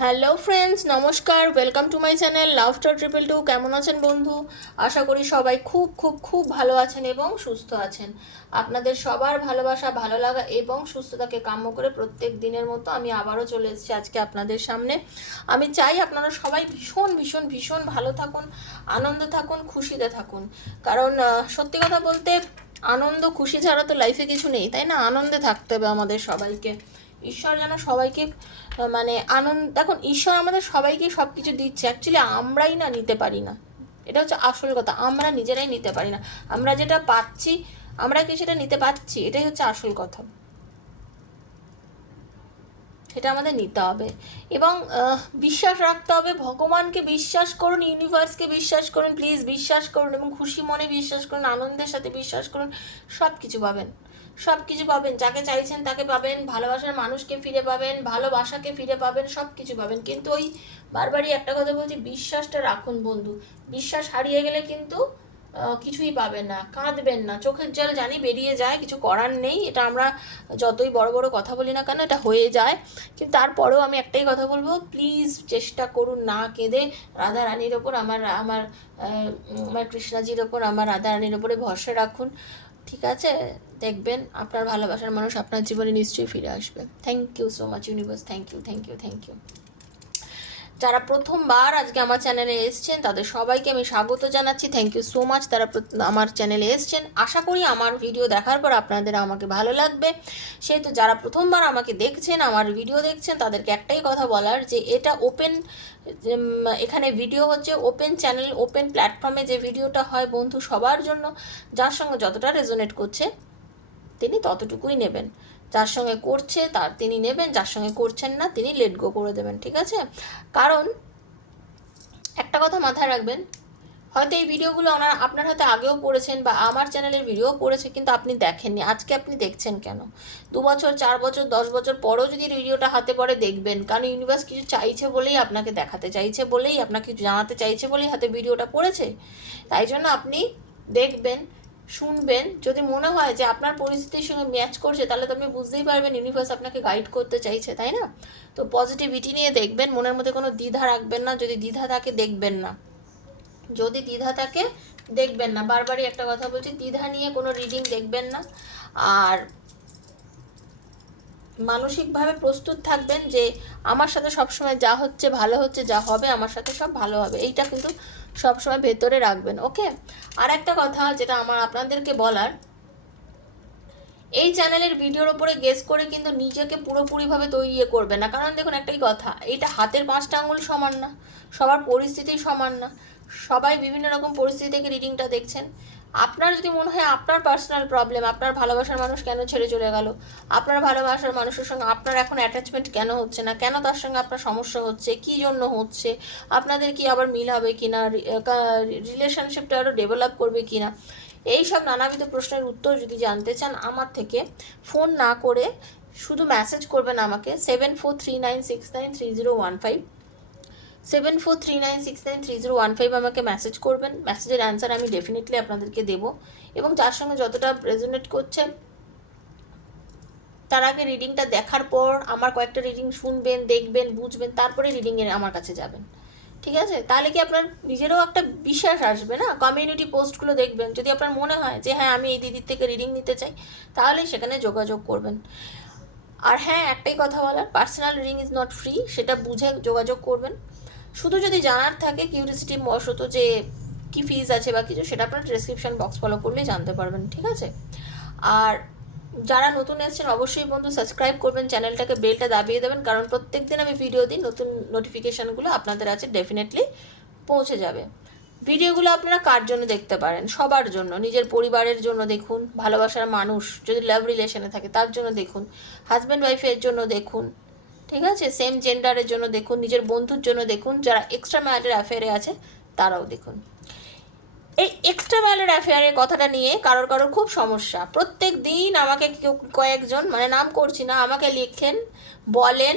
Hello friends, নমস্কার। Welcome to my channel লাভস্টার 222। কেমন আছেন বন্ধু? আশা করি সবাই খুব খুব খুব ভালো আছেন এবং সুস্থ আছেন। আপনাদের সবার ভালোবাসা, ভালো লাগা এবং সুস্থতাকে কাম্য করে প্রত্যেক দিনের মতো আমি আবারও চলে এসেছি আজকে আপনাদের সামনে। আমি চাই আপনারা সবাই ভীষণ ভীষণ ভীষণ ভালো থাকুন, আনন্দে থাকুন, খুশিতে থাকুন। কারণ সত্যি কথা বলতে আনন্দ খুশি ছাড়া তো লাইফে কিছু নেই, তাই না? আনন্দে থাকতে হবে আমাদের সবাইকে। ঈশ্বর যেন সবাইকে মানে আনন্দ, দেখুন ঈশ্বর আমাদের সবাইকে সব কিছু দিচ্ছে, অ্যাকচুয়ালি আমরাই না নিতে পারি না। এটা হচ্ছে আসল কথা, আমরা নিজেরাই নিতে পারি না। আমরা যেটা পাচ্ছি, আমরা কি সেটা নিতে পারছি? এটাই হচ্ছে আসল কথা। সেটা আমাদের নিতে হবে এবং বিশ্বাস রাখতে হবে। ভগবানকে বিশ্বাস করুন, ইউনিভার্সকে বিশ্বাস করুন, প্লিজ বিশ্বাস করুন এবং খুশি মনে বিশ্বাস করুন, আনন্দের সাথে বিশ্বাস করুন। সব কিছু পাবেন, সব কিছু পাবেন। যাকে চাইছেন তাকে পাবেন, ভালোবাসার মানুষকে ফিরে পাবেন, ভালোবাসাকে ফিরে পাবেন, সব কিছু পাবেন। কিন্তু ওই বারবারই একটা কথা বলছি, বিশ্বাসটা রাখুন বন্ধু। বিশ্বাস হারিয়ে গেলে কিন্তু কিছুই পাবেন না। কাঁদবেন না, চোখের জল জানি বেরিয়ে যায়, কিছু করার নেই। এটা আমরা যতই বড় বড় কথা বলি না কেন, এটা হয়ে যায়। কিন্তু তারপরেও আমি একটাই কথা বলবো, প্লিজ চেষ্টা করুন না কেঁদে রাধা রানীর ওপর, আমার আমার আমার কৃষ্ণাজির ওপর, আমার রাধা রানীর ওপরে ভরসা রাখুন। ঠিক আছে? দেখবেন আপনার ভালোবাসার মানুষ আপনার জীবনে নিশ্চয়ই ফিরে আসবে। Thank you so much universe, thank you, thank you, thank you. যারা প্রথমবার আজকে আমার চ্যানেলে এসছেন তাদের সবাইকে আমি স্বাগত জানাচ্ছি। থ্যাংক ইউ সো মাচ তারা আমার চ্যানেলে এসছেন। আশা করি আমার ভিডিও দেখার পর আপনাদের আমাকে ভালো লাগবে। সেহেতু যারা প্রথমবার আমাকে দেখছেন, আমার ভিডিও দেখছেন, তাদেরকে একটাই কথা বলার, যে এটা ওপেন, এখানে ভিডিও হচ্ছে ওপেন চ্যানেল, ওপেন প্ল্যাটফর্মে যে ভিডিওটা হয় বন্ধু সবার জন্য। যার সঙ্গে যতটা রেজোনেট করছে তিনি ততটুকুই নেবেন, যার সঙ্গে করছে তার তিনি নেবেন, যার সঙ্গে করছেন না তিনি লেট গো করে দেবেন। ঠিক আছে? কারণ একটা কথা মাথায় রাখবেন, হয়তো এই ভিডিওগুলো আপনার হয়তো আগেও পড়েছেন বা আমার চ্যানেলের ভিডিও পড়েছে, কিন্তু আপনি দেখেননি। আজকে আপনি দেখছেন কেন? 2 বছর, 4 বছর, 10 বছর পরেও যদি ভিডিওটা হাতে পড়ে দেখবেন, কারণ ইউনিভার্স কিছু চাইছে বলেই আপনাকে দেখাতে চাইছে, বলেই আপনাকে জানাতে চাইছে, বলেই হাতে ভিডিওটা পড়েছে। তাই জন্য আপনি দেখবেন, শুনবেন। যদি মনে হয় যে আপনার পরিস্থিতির সঙ্গে ম্যাচ করছে, তাহলে তো আপনি বুঝতেই পারবেন ইউনিভার্স আপনাকে গাইড করতে চাইছে, তাই না? তো পজিটিভিটি নিয়ে দেখবেন, মনের মধ্যে কোনো দ্বিধা রাখবেন না। যদি দ্বিধা থাকে দেখবেন না, যদি দ্বিধা থাকে দেখবেন না। বারবারই একটা কথা বলছি, দ্বিধা নিয়ে কোনো রিডিং দেখবেন না। আর মানসিকভাবে প্রস্তুত থাকবেন যে আমার সাথে সবসময় যা হচ্ছে ভালো হচ্ছে, যা হবে আমার সাথে সব ভালো হবে, এইটা কিন্তু সবসময় ভেতরে রাখবেন। ওকে? আর একটা কথা যেটা আমার আপনাদেরকে বলার, এই চ্যানেলের ভিডিওর ওপরে গেস করে কিন্তু নিজেকে পুরোপুরিভাবে তৈরি করবে না। কারণ দেখুন একটাই কথা, এইটা হাতের 5টা আঙুল সমান না, সবার পরিস্থিতি সমান না, সবাই বিভিন্ন রকম পরিস্থিতি থেকে রিডিংটা দেখছেন। আপনার যদি মনে হয় আপনার পার্সোনাল প্রবলেম, আপনার ভালোবাসার মানুষ কেন ছেড়ে চলে গেল, আপনার ভালোবাসার মানুষের সঙ্গে আপনার এখন অ্যাটাচমেন্ট কেন হচ্ছে না, কেন তার সঙ্গে আপনার সমস্যা হচ্ছে, কী জন্য হচ্ছে, আপনাদের কি আবার মিল হবে কি না, রিলেশনশিপটা আরও ডেভেলপ করবে কি না, এই সব নানাবিধ প্রশ্নের উত্তর যদি জানতে চান আমার থেকে, ফোন না করে শুধু মেসেজ করবেন আমাকে 7439693015। 7439693015 আমাকে মেসেজ করবেন। মেসেজের অ্যান্সার আমি ডেফিনেটলি আপনাদেরকে দেবো, এবং যার সঙ্গে যতটা রেজোনেট করছে তার আগে রিডিংটা দেখার পর আমার কয়েকটা রিডিং শুনবেন, দেখবেন, বুঝবেন, তারপরে রিডিংয়ে আমার কাছে যাবেন। ঠিক আছে? তাহলে কি আপনার নিজেরও একটা বিশ্বাস আসবে না? কমিউনিটি পোস্টগুলো দেখবেন, যদি আপনার মনে হয় যে হ্যাঁ আমি এই দিদির থেকে রিডিং নিতে চাই, তাহলে সেখানে যোগাযোগ করবেন। আর হ্যাঁ, একটাই কথা বলার, personal reading is not free, সেটা বুঝে যোগাযোগ করবেন। শুধু যদি জানার থাকে কিউরিসিটি বশত যে কি ফিজ আছে বা কিছু, সেটা আপনার ডেসক্রিপশন বক্স ফলো করলেই জানতে পারবেন। ঠিক আছে? আর যারা নতুন এসেছেন অবশ্যই বন্ধু সাবস্ক্রাইব করবেন, চ্যানেলটাকে বেলটা দাবিয়ে দেবেন, কারণ প্রত্যেক দিন আমি ভিডিও দিই, নতুন নোটিফিকেশানগুলো আপনাদের কাছে ডেফিনেটলি পৌঁছে যাবে। ভিডিওগুলো আপনারা কার জন্য দেখতে পারেন? সবার জন্য, নিজের পরিবারের জন্য দেখুন, ভালোবাসার মানুষ যদি লাভ রিলেশনে থাকে তার জন্য দেখুন, হাজব্যান্ড ওয়াইফের জন্য দেখুন, ঠিক আছে, সেম জেন্ডারের জন্য দেখুন, নিজের বন্ধুর জন্য দেখুন, যারা এক্সট্রা ম্যারিটাল অ্যাফেয়ারে আছে তারাও দেখুন। এই এক্সট্রা ম্যারিটাল অ্যাফেয়ারের কথাটা নিয়ে কারোর কারোর খুব সমস্যা। প্রত্যেক দিন আমাকে কয়েকজন, মানে নাম করছি না, আমাকে লিখেন, বলেন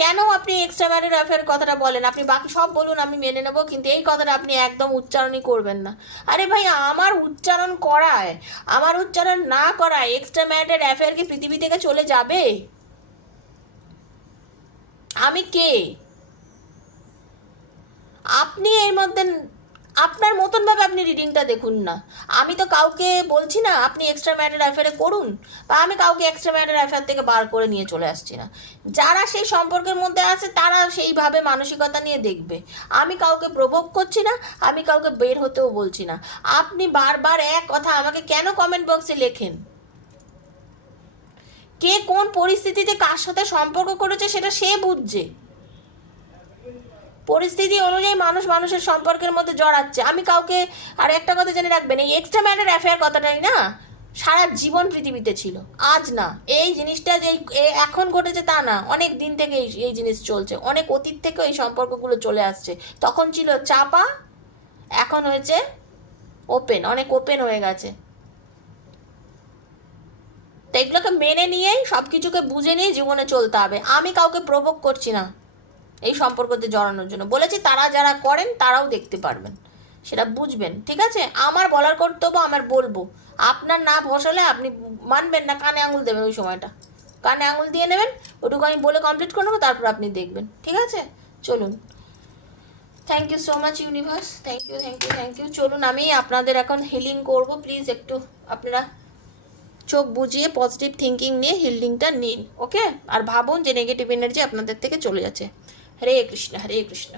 কেন আপনি এক্সট্রা ম্যারিটাল অ্যাফেয়ারের কথাটা বলেন, আপনি বাকি সব বলুন আমি মেনে নেবো, কিন্তু এই কথাটা আপনি একদম উচ্চারণই করবেন না। আরে ভাই, আমার উচ্চারণ করায়, আমার উচ্চারণ না করায় এক্সট্রা ম্যারিটাল অ্যাফেয়ার কি পৃথিবী থেকে চলে যাবে? আমি কে? আপনি এর মধ্যে আপনার মতনভাবে আপনি রিডিংটা দেখুন না। আমি তো কাউকে বলছি না আপনি এক্সট্রা ম্যারিটাল অ্যাফেয়ারে করুন, বা আমি কাউকে এক্সট্রা ম্যারিটাল অ্যাফেয়ার থেকে বার করে নিয়ে চলে আসছি না। যারা সেই সম্পর্কের মধ্যে আছে তারা সেইভাবে মানসিকতা নিয়ে দেখবে। আমি কাউকে প্রভোগ করছি না, আমি কাউকে বের হতেও বলছি না। আপনি বারবার এক কথা আমাকে কেন কমেন্ট বক্সে লেখেন? কে কোন পরিস্থিতিতে কার সাথে সম্পর্ক করেছে সেটা সে বুঝছে। পরিস্থিতি অনুযায়ী মানুষ মানুষের সম্পর্কের মধ্যে জড়াচ্ছে। আমি কাউকে, আর একটা কথা জেনে রাখবেন, এই এক্সট্রা ম্যারিটাল অ্যাফেয়ার কথাটাই না সারা জীবন পৃথিবীতে ছিল, আজ না। এই জিনিসটা যে এখন ঘটেছে তা না, অনেক দিন থেকে এই জিনিস চলছে, অনেক অতীত থেকেও এই সম্পর্কগুলো চলে আসছে। তখন ছিল চাপা, এখন হয়েছে ওপেন, অনেক ওপেন হয়ে গেছে। তো এগুলোকে মেনে নিয়েই সব কিছুকে বুঝে নিয়ে জীবনে চলতে হবে। আমি কাউকে প্রভোগ করছি না এই সম্পর্কতে জড়ানোর জন্য। বলেছি তারা যারা করেন তারাও দেখতে পারবেন, সেটা বুঝবেন, ঠিক আছে? আমার বলার কর্তব্য আমার বলবো। আপনার না বসালে আপনি মানবেন না, কানে আঙুল দেবেন, ওই সময়টা কানে আঙুল দিয়ে নেবেন। ওটুকু আমি বলে কমপ্লিট করে নেবো, তারপর আপনি দেখবেন, ঠিক আছে? চলুন, thank you so much universe, thank you thank you thank you. চলুন আমি আপনাদের এখন হিলিং করব। প্লিজ একটু আপনারা চোখ বুজিয়ে পজিটিভ থিঙ্কিং নিয়ে হিলিংটা নিন, ওকে? আর ভাবুন যে নেগেটিভ এনার্জি আপনাদের থেকে চলে যাচ্ছে। হরে কৃষ্ণ, হরে কৃষ্ণ।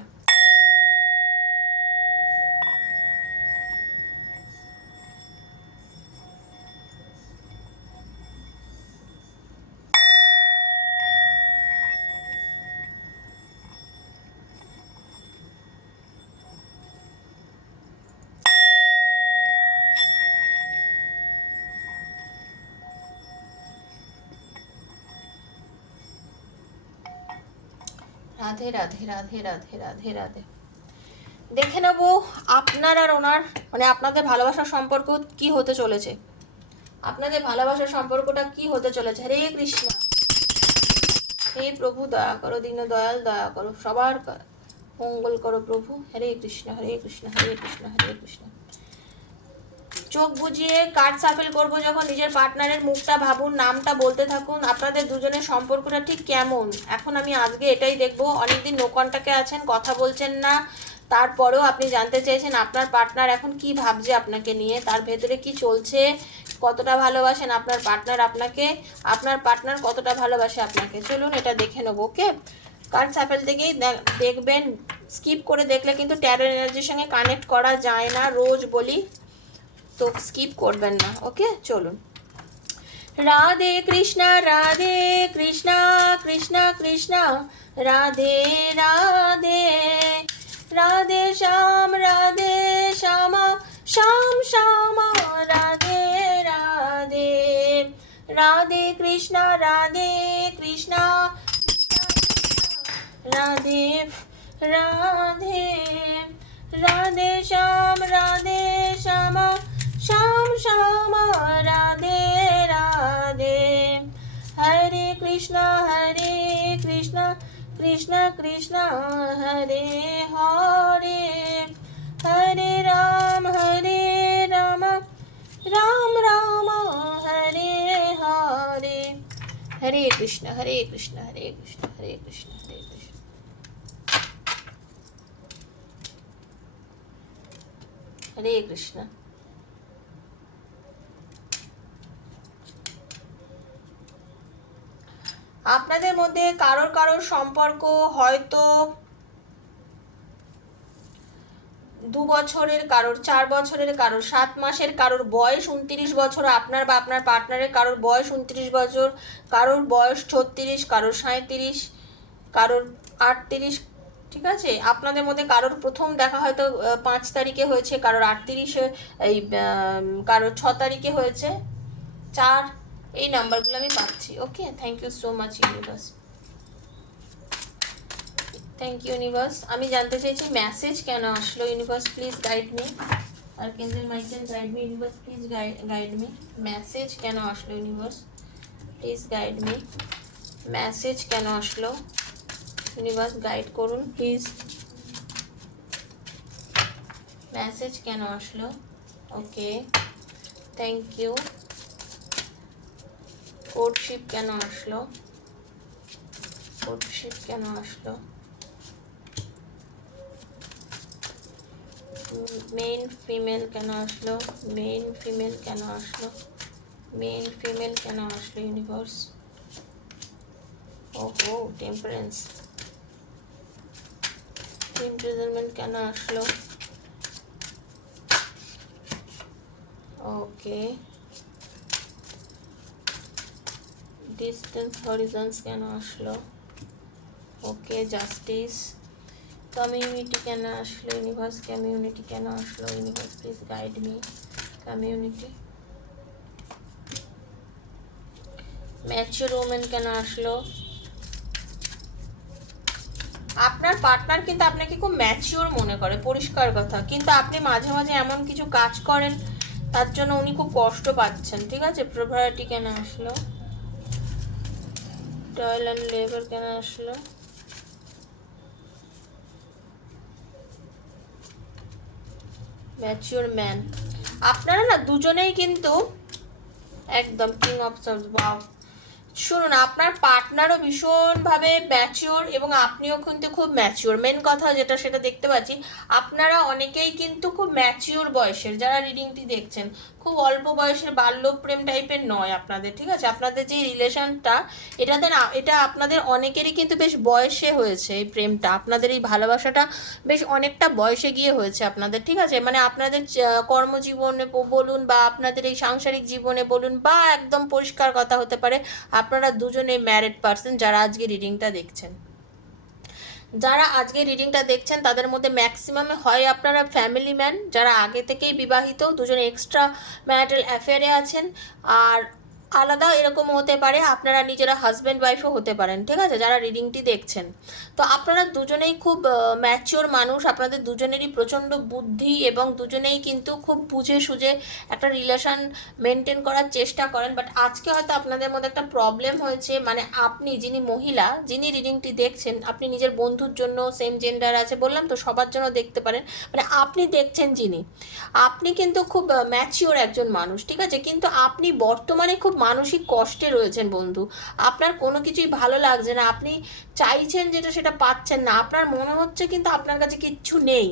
রাধে রাধে রাধে রাধে রাধে রাধে। দেখে নেব আপনার আর ওনার, মানে আপনাদের ভালোবাসার সম্পর্ক কি হতে চলেছে। আপনাদের ভালোবাসার সম্পর্কটা কি হতে চলেছে। হরে কৃষ্ণ। হে প্রভু দয়া করো, দীন দয়াল দয়া করো, সবার মঙ্গল করো প্রভু। হরে কৃষ্ণ, হরে কৃষ্ণ, হরে কৃষ্ণ, হরে কৃষ্ণ। চোখ বুজিয়ে কার্ড সাফেল করবো যখন নিজের পার্টনারের মুখটা ভাবুন, নামটা বলতে থাকুন। আপনাদের দুজনের সম্পর্কটা ঠিক কেমন এখন আমি আজকে এটাই দেখবো। অনেকদিন নো কন্টাক্টে আছেন, কথা বলছেন না, তারপরেও আপনি জানতে চেয়েছেন আপনার পার্টনার এখন কি ভাবছে আপনাকে নিয়ে, তার ভেতরে কি চলছে, কতটা ভালোবাসেন আপনার পার্টনার আপনাকে, আপনার পার্টনার কতটা ভালোবাসে আপনাকে। চলুন এটা দেখে নেবো, ওকে? কার্ড সাফেল থেকেই দেখবেন। স্কিপ করে দেখলে কিন্তু ট্যারো এনার্জির সঙ্গে কানেক্ট করা যায় না, রোজ বলি, তো স্কিপ করবেন না, ওকে? চলুন। রাধে কৃষ্ণ, রাধে কৃষ্ণ, কৃষ্ণ কৃষ্ণ রাধে রাধে, রাধে শ্যাম, রাধে শ্যাম, শ্যাম শ্যাম রাধে রাধে, রাধে কৃষ্ণ, রাধে কৃষ্ণ, রাধে রাধে, রাধে শ্যাম, রাধে শ্যাম, শ্যাম শ্যাম রাধে রাধে, হরে কৃষ্ণ, হরে কৃষ্ণ, কৃষ্ণ কৃষ্ণ হরে হরে, হরে রাম, রাম রাম হরে হরে। হরে কৃষ্ণ, হরে কৃষ্ণ, হরে কৃষ্ণ, হরে কৃষ্ণ, হরে কৃষ্ণ, হরে কৃষ্ণ। আপনাদের মধ্যে কারোর কারোর সম্পর্ক হয়তো 2 বছরের, কারোর 4 বছরের, কারোর 7 মাসের, কারোর বয়স 29 বছর, আপনার বা আপনার পার্টনারের কারোর বয়স 29 বছর, কারোর বয়স 36, কারোর 37, কারোর 38, ঠিক আছে? আপনাদের মধ্যে কারোর প্রথম দেখা হয়তো 5 তারিখে হয়েছে, কারোর 38, এই কারোর 6 তারিখে হয়েছে, 4, এই নাম্বারগুলো আমি পাচ্ছি, okay? Thank you so much universe, thank you universe. আমি জানতে চাইছি মেসেজ কেন আসলো, universe please guide me. Archangel Michael guide me, universe please guide me. Message কেন আসলো universe, please guide me. Message কেন আসলো ইউনিভার্স, গাইড করুন প্লিজ। মেসেজ কেন আসলো, ওকে থ্যাংক ইউ। কোর্টশিপ কেন আসলো, কোর্টশিপ কেন আসলো, মেইন ফিমেল কেন আসলো, মেইন ফিমেল কেন আসলো, মেইন ফিমেল কেন আসলো ইউনিভার্স? ওহো, টেম্পারেন্স, ইমপ্রিজনমেন্ট কেন আসলো? ওকে, ডিস্টেন্স হরিজন্স কেন আসলো? ওকে, জাস্টিস, কমিউনিটি কেন আসলো ইউনিভার্স? কমিউনিটি কেন আসলো universe? Please guide me. Community, mature women কেন আসলো? আপনার পার্টনার কিন্তু আপনাকে খুব ম্যাচিওর মনে করে, পরিষ্কার কথা, কিন্তু আপনি মাঝে মাঝে এমন কিছু কাজ করেন তার জন্য উনি খুব কষ্ট পাচ্ছেন, ঠিক আছে? প্রভারিটি কেন আসলো? টয়েল অ্যান্ড লেবার কেন আসলো? Mature man. আপনারা না দুজনেই কিন্তু একদম কিং অফ সর্স। ওয়াও, শুনুন, আপনার পার্টনারও ভীষণভাবে ম্যাচিওর এবং আপনিও কিন্তু খুব ম্যাচিওর। মেন কথা যেটা সেটা দেখতে পাচ্ছি, আপনারা অনেকেই কিন্তু খুব ম্যাচিওর বয়সের, যারা রিডিংটি দেখছেন খুব অল্প বয়সের বাল্যপ্রেম টাইপের নয় আপনাদের, ঠিক আছে? আপনাদের যে রিলেশনটা, এটাতে না, এটা আপনাদের অনেকেরই কিন্তু বেশ বয়সে হয়েছে এই প্রেমটা, আপনাদের এই ভালোবাসাটা বেশ অনেকটা বয়সে গিয়ে হয়েছে আপনাদের, ঠিক আছে? মানে আপনাদের কর্মজীবনে বলুন বা আপনাদের এই সাংসারিক জীবনে বলুন, বা একদম পরিষ্কার কথা হতে পারে আপনারা দুজনে ম্যারিড পারসন যারা আজকে রিডিংটা দেখছেন। যারা আজকে রিডিংটা দেখছেন তাদের মধ্যে ম্যাক্সিমামে হয় আপনারা ফ্যামিলি ম্যান, যারা আগে থেকেই বিবাহিত, দুজনে এক্সট্রা ম্যারিটাল অ্যাফেয়ারে আছেন, আর আলাদা এরকম হতে পারে আপনারা নিজেরা হাজব্যান্ড ওয়াইফও হতে পারেন, ঠিক আছে? যারা রিডিংটি দেখছেন, তো আপনারা দুজনেই খুব ম্যাচিওর মানুষ, আপনাদের দুজনেরই প্রচণ্ড বুদ্ধি এবং দুজনেই কিন্তু খুব বুঝে সুঝে একটা রিলেশন মেনটেন করার চেষ্টা করেন। বাট আজকে হয়তো আপনাদের মধ্যে একটা প্রবলেম হয়েছে, মানে আপনি যিনি মহিলা, যিনি রিডিংটি দেখছেন, আপনি নিজের বন্ধুর জন্য, সেম জেন্ডার আছে বললাম তো, সবার জন্য দেখতে পারেন, মানে আপনি দেখছেন যিনি, আপনি কিন্তু খুব ম্যাচিওর একজন মানুষ, ঠিক আছে? কিন্তু আপনি বর্তমানে খুব মানসিক কষ্টে রয়েছেন বন্ধু, আপনার কোনো কিছুই ভালো লাগছে না, আপনি চাইছেন যেটা সেটা পাচ্ছেন না, আপনার মনে হচ্ছে কিন্তু আপনার কাছে কিচ্ছু নেই,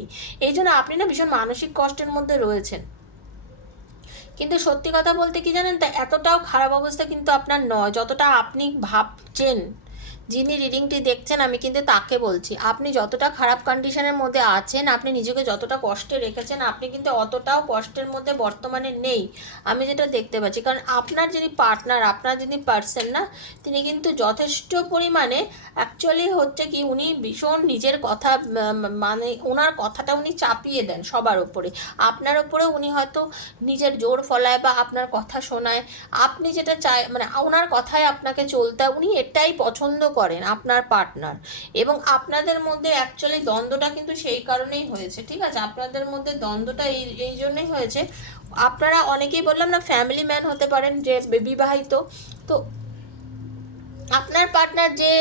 এই জন্য আপনি না ভীষণ মানসিক কষ্টের মধ্যে রয়েছেন। কিন্তু সত্যি কথা বলতে কি জানেন, তা এতটাও খারাপ অবস্থা কিন্তু আপনার নয় যতটা আপনি ভাবছেন। যিনি রিডিংটি দেখছেন আমি কিন্তু তাকে বলছি, আপনি যতটা খারাপ কন্ডিশনের মধ্যে আছেন, আপনি নিজেকে যতটা কষ্টে রেখেছেন, আপনি কিন্তু অতটাও কষ্টের মধ্যে বর্তমানে নেই, আমি যেটা দেখতে পাচ্ছি। কারণ আপনার যিনি পার্টনার, আপনার যিনি পার্সন না, তিনি কিন্তু যথেষ্ট পরিমাণে অ্যাকচুয়ালি হচ্ছে কি, উনি ভীষণ নিজের কথা, মানে ওনার কথাটা উনি চাপিয়ে দেন সবার ওপরে, আপনার ওপরে উনি হয়তো নিজের জোর ফলায় বা আপনার কথা শোনায়, আপনি যেটা চাই, মানে ওনার কথায় আপনাকে চলতে, উনি এটাই পছন্দ করেন আপনার পার্টনার। এবং আপনাদের মধ্যে অ্যাকচুয়ালি দ্বন্দ্বটা কিন্তু সেই কারণেই হয়েছে, ঠিক আছে? আপনাদের মধ্যে দ্বন্দ্বটা এই জন্যই হয়েছে, আপনারা অনেকেই বললাম না ফ্যামিলি ম্যান হতে পারেন, যে বিবাহিত, তো আপনার পার্টনার যে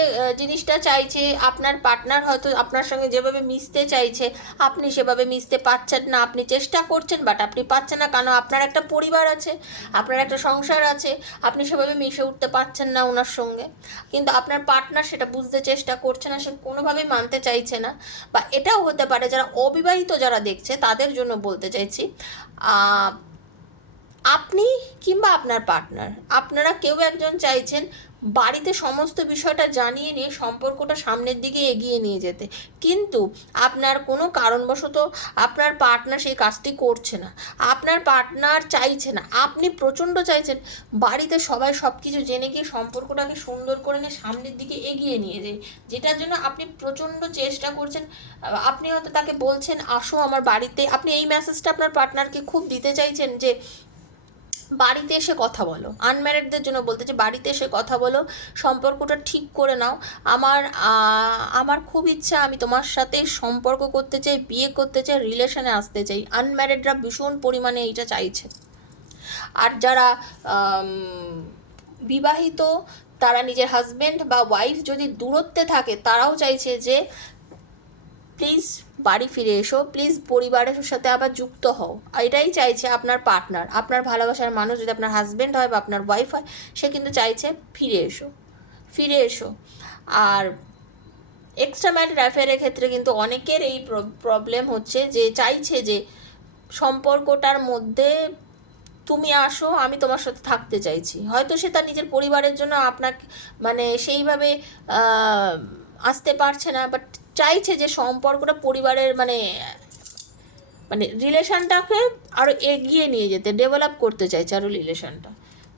জিনিসটা চাইছে, আপনার পার্টনার হয়তো আপনার সঙ্গে যেভাবে মিশতে চাইছে আপনি সেভাবে মিশতে পারছেন না, আপনি চেষ্টা করছেন বাট আপনি পাচ্ছেন না, কারণ আপনার একটা পরিবার আছে, আপনার একটা সংসার আছে, আপনি সেভাবে মিশে উঠতে পারছেন না ওনার সঙ্গে। কিন্তু আপনার পার্টনার সেটা বুঝতে চেষ্টা করছে না, সে কোনোভাবেই মানতে চাইছে না। বা এটাও হতে পারে, যারা অবিবাহিত যারা দেখছে তাদের জন্য বলতে চাইছি, আপনি কিংবা আপনার পার্টনার, আপনারা কেউ একজন চাইছেন বাড়িতে সমস্ত বিষয়টা জানিয়ে নিয়ে সম্পর্কটা সামনের দিকে এগিয়ে নিয়ে যেতে, কিন্তু আপনার কোনো কারণবশত আপনার পার্টনার সেই কাজটি করছে না, আপনার পার্টনার চাইছে না, আপনি প্রচণ্ড চাইছেন বাড়িতে সবাই সব কিছু জেনে গিয়ে সম্পর্কটাকে সুন্দর করে নিয়ে সামনের দিকে এগিয়ে নিয়ে যায়, যেটার জন্য আপনি প্রচণ্ড চেষ্টা করছেন। আপনি হয়তো তাকে বলছেন আসো আমার বাড়িতে, আপনি এই মেসেজটা আপনার পার্টনারকে খুব দিতে চাইছেন যে বাড়িতে এসে কথা বলো, আনম্যারিডদের জন্য বলতে যে বাড়িতে এসে কথা বলো, সম্পর্কটা ঠিক করে নাও, আমার আমার খুব ইচ্ছা আমি তোমার সাথে সম্পর্ক করতে চাই, বিয়ে করতে চাই, রিলেশনে আসতে চাই, আনম্যারিডরা ভীষণ পরিমাণে এইটা চাইছে। আর যারা বিবাহিত, তারা নিজের হাজব্যান্ড বা ওয়াইফ যদি দূরত্বে থাকে তারাও চাইছে যে প্লিজ বাড়ি ফিরে এসো, প্লিজ পরিবারের সাথে আবার যুক্ত হও, এটাই চাইছে আপনার পার্টনার, আপনার ভালোবাসার মানুষ যদি আপনার হাজব্যান্ড হয় বা আপনার ওয়াইফ হয়, সে কিন্তু চাইছে ফিরে এসো, ফিরে এসো। আর এক্সট্রা ম্যারিটাল অ্যাফেয়ারের ক্ষেত্রে কিন্তু অনেকের এই প্রবলেম হচ্ছে যে চাইছে যে সম্পর্কটার মধ্যে তুমি আসো, আমি তোমার সাথে থাকতে চাইছি। হয়তো সে তার নিজের পরিবারের জন্য আপনাকে মানে সেইভাবে আসতে পারছে না, বাট চাইছে যে সম্পর্কটা পরিবারের মানে মানে রিলেশনটাকে আরও এগিয়ে নিয়ে যেতে, ডেভেলপ করতে চাইছে আরও রিলেশনটা।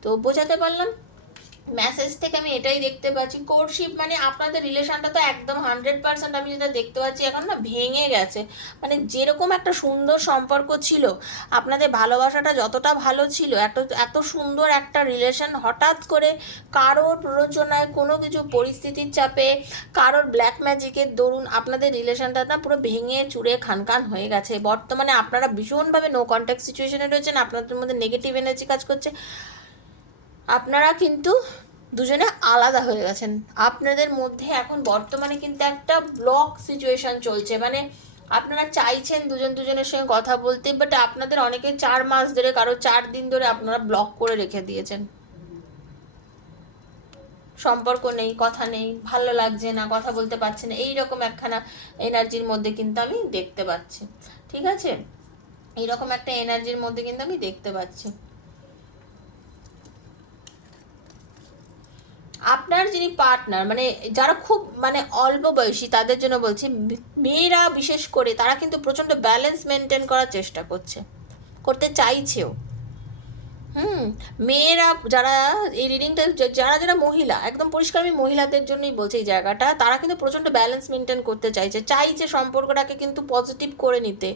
তো বোঝাতে পারলাম? মেসেজ থেকে আমি এটাই দেখতে পাচ্ছি, কোর্টশিপ মানে আপনাদের রিলেশনটা তো একদম 100% আমি যেটা দেখতে পাচ্ছি এখন না ভেঙে গেছে। মানে যেরকম একটা সুন্দর সম্পর্ক ছিল, আপনাদের ভালোবাসাটা যতটা ভালো ছিল, এত এত সুন্দর একটা রিলেশন হঠাৎ করে কারোর প্ররোচনায়, কোনো কিছু পরিস্থিতির চাপে, কারোর ব্ল্যাক ম্যাজিকের দরুন আপনাদের রিলেশনটা না পুরো ভেঙে চুরে খানখান হয়ে গেছে। বর্তমানে আপনারা ভীষণভাবে নো কন্ট্যাক্ট সিচুয়েশনে রয়েছেন, আপনাদের মধ্যে নেগেটিভ এনার্জি কাজ করছে, আপনারা কিন্তু দুজনে আলাদা হয়ে গেছেন। আপনাদের মধ্যে এখন বর্তমানে কিন্তু একটা ব্লক সিচুয়েশন চলছে, মানে আপনারা চাইছেন দুজন দুজনের সঙ্গে কথা বলতে, বাট আপনাদের অনেকে 4 মাস ধরে, কারো 4 দিন ধরে আপনারা ব্লক করে রেখে দিয়েছেন। সম্পর্ক নেই, কথা নেই, ভালো লাগছে না, কথা বলতে পারছে না, এইরকম একখানা এনার্জির মধ্যে কিন্তু আমি দেখতে পাচ্ছি। ঠিক আছে, এইরকম একটা এনার্জির মধ্যে কিন্তু আমি দেখতে পাচ্ছি। আপনার যিনি পার্টনার, মানে যারা খুব মানে অল্প বয়সী তাদের জন্য বলছি, মেয়েরা বিশেষ করে তারা কিন্তু প্রচণ্ড ব্যালেন্স মেনটেন করার চেষ্টা করতে চাইছেও। মেয়েরা যারা এই রিডিংটা, যারা যারা মহিলা, একদম পরিষ্কার আমি মহিলাদের জন্যই বলছি এই জায়গাটা, তারা কিন্তু প্রচণ্ড ব্যালেন্স মেনটেন করতে চাইছে সম্পর্কটাকে কিন্তু পজিটিভ করে নিতে,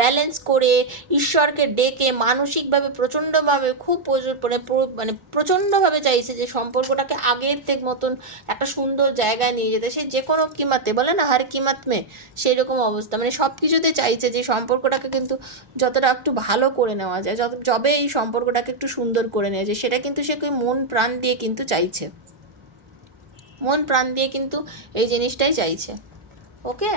ব্যালেন্স করে ঈশ্বরকে ডেকে মানসিকভাবে প্রচণ্ডভাবে খুব মানে প্রচণ্ডভাবে চাইছে যে সম্পর্কটাকে আগের থেকে মতন একটা সুন্দর জায়গায় নিয়ে যেতে। সে যে কোনো কিমাতে বলে না, হার কিমাত মে, সেই রকম অবস্থা, মানে সব কিছুতে চাইছে যে সম্পর্কটাকে কিন্তু যতটা একটু ভালো করে নেওয়া যায়, যবে এই সম্পর্কটাকে একটু সুন্দর করে নেওয়া যায়, সেটা কিন্তু সে মন প্রাণ দিয়ে কিন্তু চাইছে, মন প্রাণ দিয়ে কিন্তু এই জিনিসটাই চাইছে। ওকে,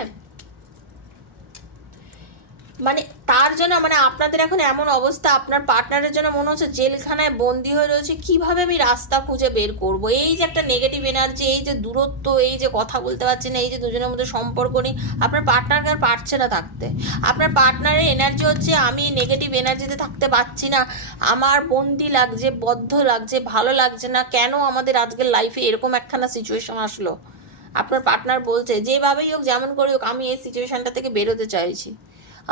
মানে তার জন্য মানে আপনাদের এখন এমন অবস্থা, আপনার পার্টনারের জন্য মনে হচ্ছে জেলখানায় বন্দি হয়ে রয়েছে, কিভাবে আমি রাস্তা খুঁজে বের করব। এই যে একটা নেগেটিভ এনার্জি, এই যে দূরত্ব, এই যে কথা বলতে পারছে না, এই যে দুজনের মধ্যে সম্পর্ক নেই, আপনার পার্টনারকে আর পারছে না থাকতে। আপনার পার্টনারের এনার্জি হচ্ছে আমি নেগেটিভ এনার্জিতে থাকতে পারছি না, আমার বন্দি লাগছে, বদ্ধ লাগছে, ভালো লাগছে না, কেন আমাদের আজকের লাইফে এরকম একখানা সিচুয়েশন আসলো। আপনার পার্টনার বলছে যেভাবেই হোক, যেমন করে হোক, আমি এই সিচুয়েশনটা থেকে বেরোতে চাইছি,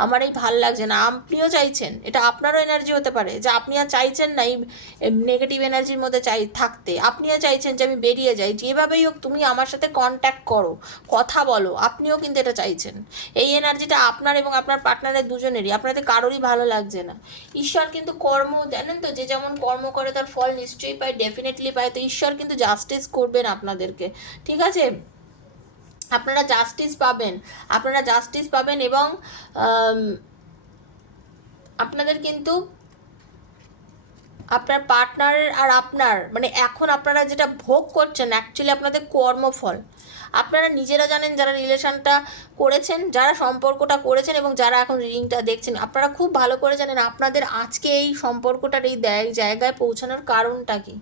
আমার এই ভাল লাগছে না। আপনিও চাইছেন, এটা আপনারও এনার্জি হতে পারে যে আপনি আর চাইছেন না এই নেগেটিভ এনার্জির মধ্যে থাকতে, আপনিও চাইছেন যে আমি বেরিয়ে যাই, যেভাবেই হোক তুমি আমার সাথে কন্ট্যাক্ট করো, কথা বলো, আপনিও কিন্তু এটা চাইছেন। এই এনার্জিটা আপনার এবং আপনার পার্টনারের দুজনেরই, আপনাদের কারোরই ভালো লাগছে না। ঈশ্বর কিন্তু কর্ম, জানেন তো, যে যেমন কর্ম করে তার ফল নিশ্চয়ই পায়, ডেফিনেটলি পায়। তো ঈশ্বর কিন্তু জাস্টিস করবেন আপনাদেরকে, ঠিক আছে? আপনারা জাস্টিস পাবেন এবং আপনাদের কিন্তু আপনার পার্টনারের আর আপনার মানে এখন আপনারা যেটা ভোগ করছেন অ্যাকচুয়ালি আপনাদের কর্মফল। আপনারা নিজেরা জানেন, যারা রিলেশনটা করেছেন, যারা সম্পর্কটা করেছেন এবং যারা এখন রিডিংটা দেখছেন, আপনারা খুব ভালো করে জানেন আপনাদের আজকে এই সম্পর্কটার এই জায়গায় পৌঁছানোর কারণটা কী।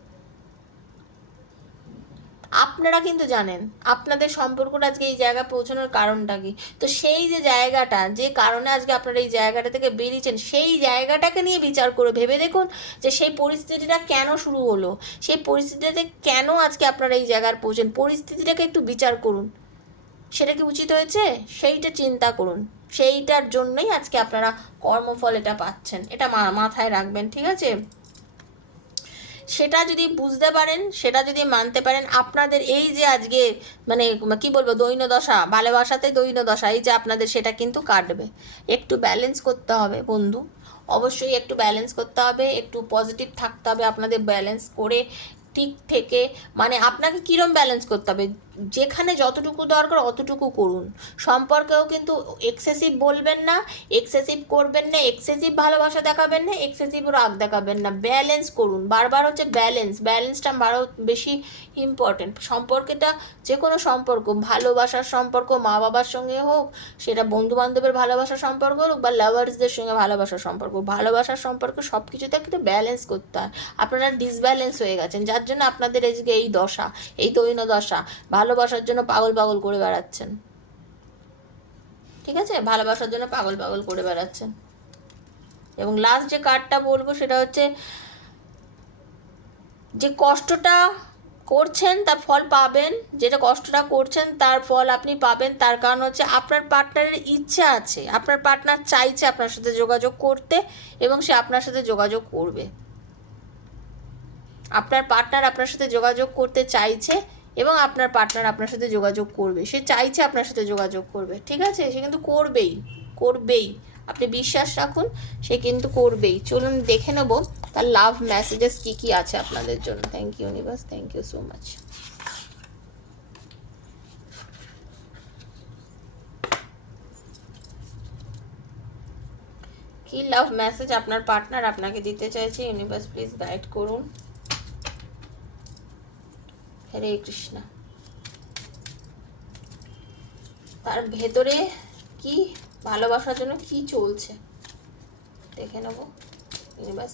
আপনারা কিন্তু জানেন আপনাদের সম্পর্কটা আজকে এই জায়গায় পৌঁছানোর কারণটা কি। তো সেই যে জায়গাটা, যে কারণে আজকে আপনারা এই জায়গাটা থেকে বেরিয়েছেন, সেই জায়গাটাকে নিয়ে বিচার করে ভেবে দেখুন যে সেই পরিস্থিতিটা কেন শুরু হলো, সেই পরিস্থিতিতে কেন আজকে আপনারা এই জায়গায় পৌঁছেন, পরিস্থিতিটাকে একটু বিচার করুন। সেটা কি উচিত হয়েছে সেইটা চিন্তা করুন, সেইটার জন্যই আজকে আপনারা কর্মফল এটা পাচ্ছেন, এটা মাথায় রাখবেন, ঠিক আছে? সেটা যদি বুঝতে পারেন, সেটা যদি মানতে পারেন, আপনাদের এই যে আজকে মানে কি বলবো দৈন্যদশা, ভালোবাসাতে দৈন্যদশা, এই যে আপনাদের সেটা কিন্তু কাটবে। একটু ব্যালেন্স করতে হবে বন্ধু, অবশ্যই একটু ব্যালেন্স করতে হবে, একটু পজিটিভ থাকতে হবে। আপনাদের ব্যালেন্স করে ঠিক থেকে মানে আপনাকে কীরকম ব্যালেন্স করতে হবে, যেখানে যতটুকু দরকার অতটুকু করুন। সম্পর্কেও কিন্তু এক্সেসিভ বলবেন না, এক্সেসিভ করবেন না, এক্সেসিভ ভালোবাসা দেখাবেন না, এক্সেসিভ রাগ দেখাবেন না, ব্যালেন্স করুন। বারবার হচ্ছে ব্যালেন্সটা বারো বেশি ইম্পর্টেন্ট। সম্পর্কটা যে কোনো সম্পর্ক, ভালোবাসার সম্পর্ক মা বাবার সঙ্গে হোক, সেটা বন্ধু বান্ধবের ভালোবাসার সম্পর্ক হোক, বা লাভার্সদের সঙ্গে ভালোবাসার সম্পর্ক সব কিছুতে কিন্তু ব্যালেন্স করতে হয়। আপনারা ডিসব্যালেন্স হয়ে গেছেন, যার জন্য আপনাদের আজকে এই দশা, এই দৈন্য দশা। ভালোবাসার জন্য পাগল পাগল করে বেড়াচ্ছেন, ঠিক আছে, ভালোবাসার জন্য পাগল পাগল করে বেড়াচ্ছেন। এবং লাস্ট যে কার্ডটা বলবো সেটা হচ্ছে যে কষ্টটা করছেন তার ফল পাবেন, যেটা কষ্টটা করছেন তার ফল আপনি পাবেন। তার কারণ হচ্ছে আপনার পার্টনারের ইচ্ছা আছে, আপনার পার্টনার চাইছে আপনার সাথে যোগাযোগ করতে এবং সে আপনার সাথে যোগাযোগ করবে। আপনার পার্টনার আপনার সাথে যোগাযোগ করতে চাইছে এবং আপনার পার্টনার আপনার সাথে যোগাযোগ করবে, সে চাইছে আপনার সাথে যোগাযোগ করবে, ঠিক আছে, সে কিন্তু করবেই করবেই, আপনি বিশ্বাস রাখুন, সে কিন্তু করবেই। চলুন দেখে নেব তার লাভ মেসেজেস কী কী আছে আপনাদের জন্য। Thank you universe, thank you so much. কি লাভ মেসেজ আপনার পার্টনার আপনাকে দিতে চাইছে, ইউনিভার্স প্লিজ গাইড করুন। হরে কৃষ্ণ। তার ভেতরে কি ভালোবাসার জন্য কি চলছে দেখে নেব universe.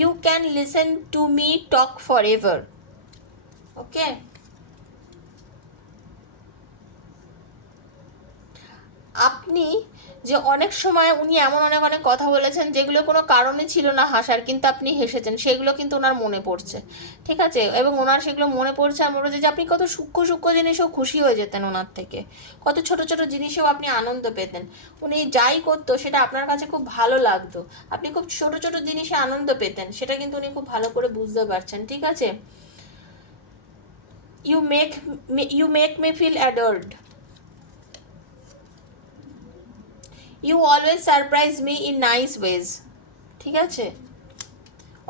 You can listen to me talk forever. Okay? আপনি যে অনেক সময় উনি এমন অনেক অনেক কথা বলেছেন যেগুলো কোনো কারণে ছিল না হাসার, কিন্তু আপনি হেসেছেন, সেগুলো কিন্তু ওনার মনে পড়ছে, ঠিক আছে, এবং ওনার সেগুলো মনে পড়ছে। আর মনে হচ্ছে যে আপনি কত সূক্ষ্ম সূক্ষ্ম জিনিসেও খুশি হয়ে যেতেন ওনার থেকে, কত ছোট ছোট জিনিসেও আপনি আনন্দ পেতেন। উনি যাই করতো সেটা আপনার কাছে খুব ভালো লাগতো, আপনি খুব ছোট ছোট জিনিসে আনন্দ পেতেন, সেটা কিন্তু উনি খুব ভালো করে বুঝতে পারছেন, ঠিক আছে। You make me feel adored. You always surprise me in nice ways. ঠিক আছে,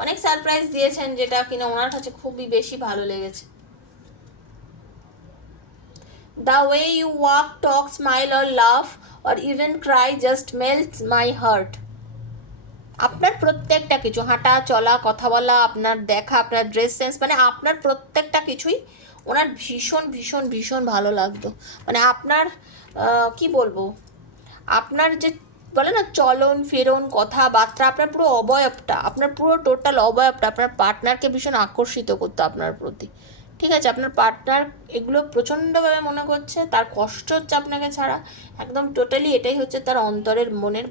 অনেক সারপ্রাইজ দিয়েছেন যেটা কিনা ওনার কাছে খুবই বেশি ভালো লেগেছে। The way you walk, talk, smile or laugh or even cry just melts my heart. আপনার প্রত্যেকটা কিছু, হাঁটা চলা কথা বলা, আপনার দেখা, আপনার ড্রেস সেন্স, মানে আপনার প্রত্যেকটা কিছুই ওনার ভীষণ ভীষণ ভীষণ ভালো লাগতো। মানে আপনার কি বলবো, আপনার যে বলে না চলন ফেরন কথাবার্তা, আপনার পুরো অবয়বটা, আপনার পুরো টোটাল অবয়বটা আপনার পার্টনারকে ভীষণ আকর্ষিত করতো আপনার প্রতি, ঠিক আছে। আপনার পার্টনার এগুলো প্রচণ্ডভাবে মনে করছে, তার কষ্ট হচ্ছে আপনাকে ছাড়া, একদম টোটালি এটাই হচ্ছে তার অন্তরের মনের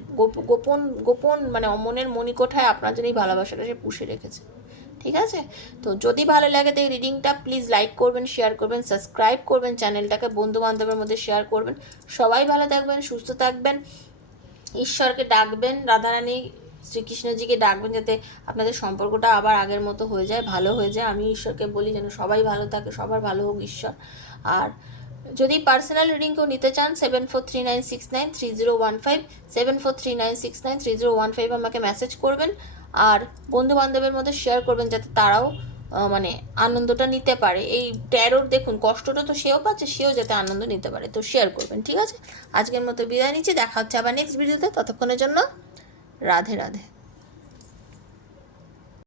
গোপন গোপন মানে মনের মণিকোঠায় আপনার জন্য এই ভালোবাসাটা সে পুষে রেখেছে, ঠিক আছে। তো যদি ভালো লাগে তো এই রিডিংটা প্লিজ লাইক করবেন, শেয়ার করবেন, সাবস্ক্রাইব করবেন চ্যানেলটাকে, বন্ধু বান্ধবের মধ্যে শেয়ার করবেন। সবাই ভালো থাকবেন, সুস্থ থাকবেন, ঈশ্বরকে ডাকবেন, রাধারানী শ্রীকৃষ্ণজিকে ডাকবেন যাতে আপনাদের সম্পর্কটা আবার আগের মতো হয়ে যায়, ভালো হয়ে যায়। আমি ঈশ্বরকে বলি যেন সবাই ভালো থাকে, সবার ভালো হোক ঈশ্বর। আর যদি পার্সোনাল রিডিং কেউ নিতে চান 7439693015 7439693015 আমাকে মেসেজ করবেন। আর বন্ধু বান্ধবের মধ্যে শেয়ার করবেন যাতে তারাও মানে আনন্দটা নিতে পারে। এই ট্যারোর দেখুন কষ্টটা তো সেও পাচ্ছে, সেও যাতে আনন্দ নিতে পারে, তো শেয়ার করবেন, ঠিক আছে। আজকের মতো বিদায় নিচ্ছি, দেখা হচ্ছে আবার নেক্সট ভিডিওতে, ততক্ষণের জন্য রাধে রাধে।